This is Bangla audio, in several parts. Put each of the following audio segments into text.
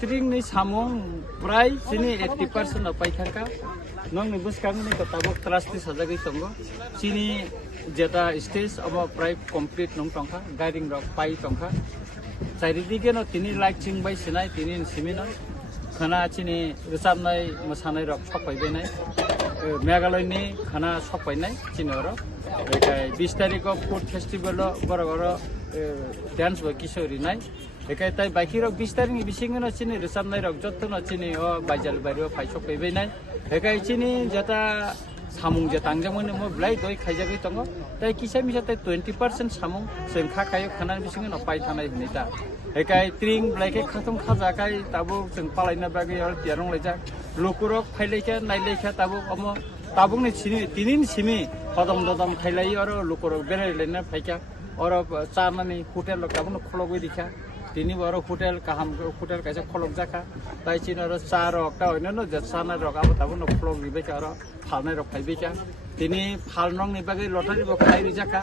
Tring ni samung prai sini 80% apai khangka nong ni buskang ni tabok trusty sajagi tongo sini jeta stage aba prai complete nong tongkha guiding rok pai tongkha চারিদিকে ন তিনি লাইক চিংবাই সিনাই তিনি সিমিন খানা চিনি রসাবনাই মোসানাই রক সপাইबायनाय मेघालयनि खाना सपायनाय चिनर 20 तारिख फुड फेस्टिवल बर डांस बो किशोरीनाय एकाय ताय बाखिरक 20 तारिखनि बिसिङनो चिनि रसाबनाय रक जत्तन चिनि अ बाइजाल बारियाव फाइ सपायबायनाय एकाय चिनि जता सामुं जे तांजामोन मो ब्लाइ दय खाइजागै दङ ताय किसा मिसा ताय 20% सामुं जों खाखायो खाना बिसिङनो पाइ थानाय हुनिता एकाय ट्रिं ब्लाइके खाथुम खाजाखाय ताबु जों पालायना बागै अल तियारं लायजा लोकुरक फाइलायखा नायलायखा ताबु अमो ताबुनि सिनि तिनिन सिमि पदम ददम खाइलाय अर लोकुरक बेरायलायना फाइका अर चानानि होटेल ताबुनो खलगै दिखा তিনি বড় হোটেল কাহাম হোটেল কাছে খলক জাকা তাই চিনর চার একটা অন্যান্য যে চানার রক আবার তাবো খলক দিবেকা আর ফালনাই রক খাইবেকা তিনি ফাল রং নিবাগে লটারি বক খাইরি জাকা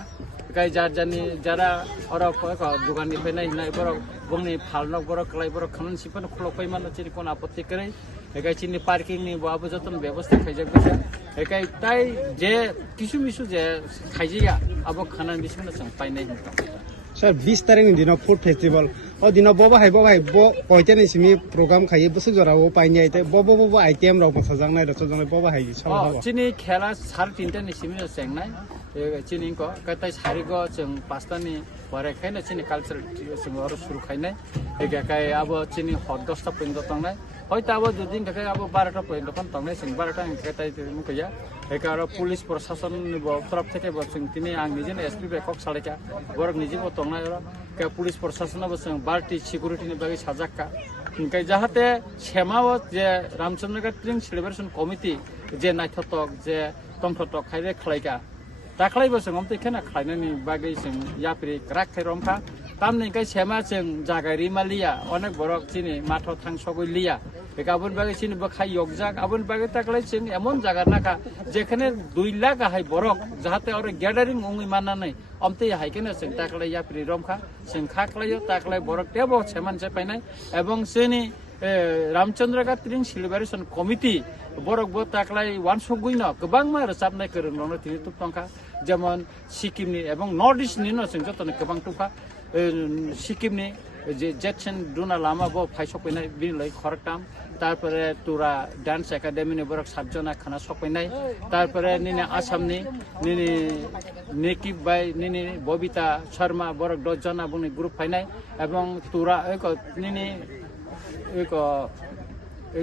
গাই যার জানি যারা অর দোকাননি ফেনাই নাই বড় বংনি ফাল রক বড় ক্লাই বড় খানন সিপন খলক পাইমান চিনি কোন আপত্তি করে একাই চিনি পার্কিং নি বাবু যতন ব্যবস্থা খাইজাক বসা একাই তাই যে কিছু মিছু যে খাইজিয়া আবো খানান বিসিনা जों পাইনাই হতো Sir, 20 तारिख दिन फूड फेस्टिवल और दिन बबा हाय पयते नि सिमी प्रोग्राम खायो बसु जरा वो पाइनि आइते बबा आइटेम रौ सजांनाय र सजांनाय बबा हाय सब चिनि खेला 3:30 नि सिमी सेंनाय चिनि को कतै सारिगो जों 5 तानि बरे खायना चिनि कल्चरल जों अरु सुरु खायनाय एगाकाय अब चिनि हट 10 ता पइन्द तंनाय हयतो अब दुदिन थाखाय अब 12 ता पइन्द तन तंनाय जों 12 ता केताय मुखया एकार पुलिस प्रशासन तरफ থেকে বলছেন তিনি आं निजे एसपी बेकक सालायका बरक निजे तंनाय के पुलिस प्रशासन बसं बारटी सिकिउरिटीनि बागै साजाक्का ओंखाय जाहाथे सेमाव जे रामचंद्रगढ़ ट्रिं सेलिब्रेशन कमिटी जे नायथतक जे तंथतक खायरे खलायका दाखलायबो जों हमते खेना खायनायनि बागै जों याप्रि क्राक थायरमखा तामनिखाय सेमा जों जागारि मालिया अनेक बरक चिनि माथ थांसगैलिया गाबोन बागै चिनि बखाय यगजाक गाबोन बागै ताकलाय जों एमन जागा नाका जेखाने 2 लाख हाय बरक जाहाथे और ग्यादारिं उंगै माननानै हमते हायकेना जों ताकलाय याप्रि रमखा जों खाख्लायो ताकलाय बरक टेबो सेमान जे पाइनाय एवं जोंनि रामचंद्रगढ़ ट्रिं सेलिब्रेशन कमिटी बरक बो ताकलाय वानसगैनो गोबां मा रोजाबनाय गोरोंनो तिनि तुफांखा जेमन सिक्किमनि एवं नर्थ ईस्टनि न जों जतन गोबां तुफा सिक्किमनि जे जेटसन दुना लामा बो फाइसकैनाय बिनलै खरकटाम तारपरे तुरा डांस एकाडेमीनि बरक 7 जना खाना सफैनाय तारपरे निने आसामनि निने नेकिब बाय निने बबिता शर्मा बरक 10 जना बुनि ग्रुप फाइनाय एवं तुरा निने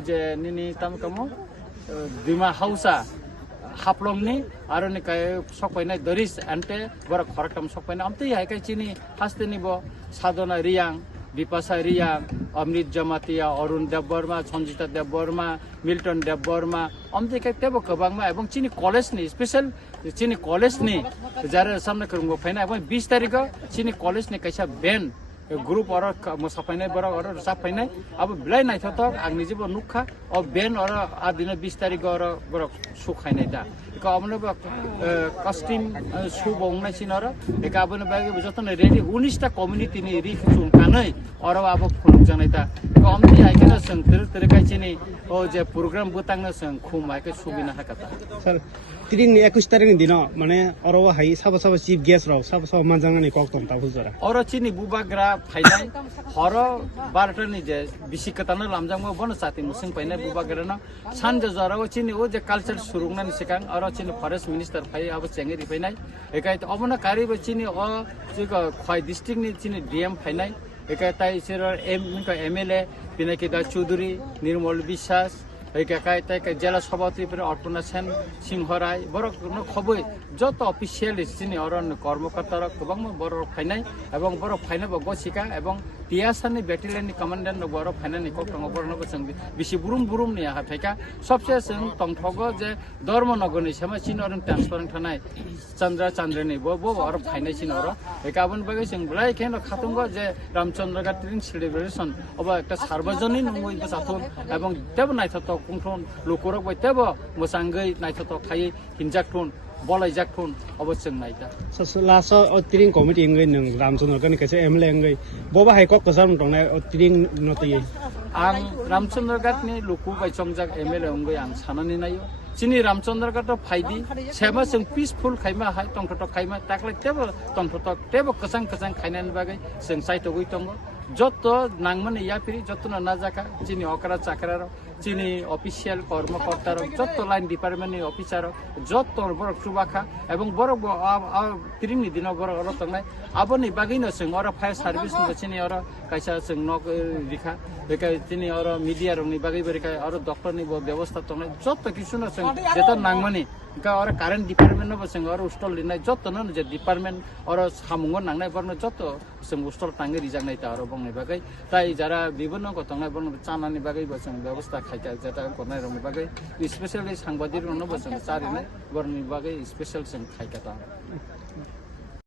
जे निने तामकमो दिमा हाउसा हाप्लंनि आरो निकाय सफैनाय दरिस एन्टे बरक खरकटाम सफैनाय आमते हायकाय चिनि हास्तेनिबो साधना रियां विपाशा रियां अमृत जमातिया अरुण देवबर्मा संजिता देवबर्मा मिल्टन देवबर्मा अमते तेबो गोबांमा एवं चिनि कलेजनि स्पेशल चिनि कलेजनि जारे सामने करंगो फाइना एवं 20 तारिख चिनि कलेजनि कैसा बेन ग्रुप और मोसाफाइनाय बरक और साफाइनाय अब ब्लाइ नायथथक आंनि जेबो नुखा अ बेन और आ दिन 20 तारिख और बरक सुखाइनाय दा एका अमनो कस्टिम सु बंगनाय सिनर एका अबनो बागे जतन रेडी 19 ता कम्युनिटी नि रिखुन कानै और अब फुलुक जानाय दा एका अमनि आइकेना जों तेरे काइचिनि ओ जे प्रोग्राम बुतांनो जों खुमायके सुबिना हाकाता सर 21 तारिख दिन माने अरवा हाय साबा चीफ गेस्ट राव साबा मानजांगानि कक्तम ता हुजरा और चिनि बुबाग्रा फाइनाय हर 12 नि जे बिसिकतानो लामजांगो बन साथि मुसिं फाइनाय बुबाग्राना सानजे जराव चिनि ओ जे कल्चर सुरुंगनानि सिकां और चिनि फरेस्ट मिनिस्टर फाइ अब चेंगेरि फाइनाय एकाय अबना कारिबो चिनि अ जेको खय डिस्ट्रिक्ट नि चिनि डीएम फाइनाय एकाय ताइ सेर एमएलए बिनाकी दास चौधरी निर्मल विश्वास এই কাকাই তাই জেলা সভাপতি অর্পণা সেন সিংহ রায় বড় খবই যত অফিসিয়াল চিনি অরণ কর্মকর্তারা গোबां বড় ফাইনাই এবং বড় ফাইনাই গছিকা এবং টিয়াসানি ব্যাটালিয়নनि कमान्डेन्ट बड़ फाइनानि कक्टङ बरनबो जों बिसि बुरुम बुरुमनि हाथायका सबसे जों तंथगो जे धर्मनगरनि सामा चिनरन ट्रान्सफर थानाय चन्द्र चन्द्रनि बो और फाइनाय चिनर एकाबन बागै जों ब्लाय केन खातंगो जे रामचंद्र गात्रिन सेलिब्रेशन अबा एकटा सार्वजनिक नङै जाथोन एवं तेबो नायथाथ कुंथन लोकरक बाय तेबो मोजाङै नायथाथ खायै हिनजाकथन बलाय जाकथन अबोजों नायदा लास्ट अतिरिं कमिटि इंगै नों रामचंद्र गानि कैसे एमएलए इंगै बबा हाय कक कसाम दंनाय अतिरिं नतै आं रामचंद्र गातनि लुकु बायचंजाक एमएलए इंगै आं सानानि नायो चिनि रामचंद्र गात फाइदि सेमा जों पीसफुल खायमा हाय तंथत खायमा ताकले तेबो तंथत तेबो कसां कसां खायनानि बागै जों साइटगै दङ যত নাংমানে ইয়াপিরি যত নাজাকা চিনি অকরা চাকরার চিনি অফিসিয়াল কর্মকর্তার যত লাইন ডিপার্টমেন্টনি অফিসার যত বড় সুবাখা এবং বড় তিরিংনি দিন বড় অর তংনাই আবনি বাগিনো जों অর ফায়ার সার্ভিস চিনি অর কাইসা जों নক রিখা বেকা চিনি অর মিডিয়া রংনি বাগै বেরিকা অর ডক্টরনি ব্যবস্থা তংনাই যত কিছুনো जों যেত নাংমানি गा और कारेन्ट डिपार्टमेंट बो जों और उस्टल लिनाय जतनो जे डिपार्टमेंट और सामुंग नांनाय बरनो जत जों उस्टल तांगे रिजांनाय ता और बंगनाय बागै ताई जारा विभिन्न गतंनाय बरनो चानानि बागै बो जों व्यवस्था खायता जेता गनाय रंनि बागै स्पेशली सांबादिक रंनो बो जों चारिनाय बरनि बागै स्पेशल जों खायता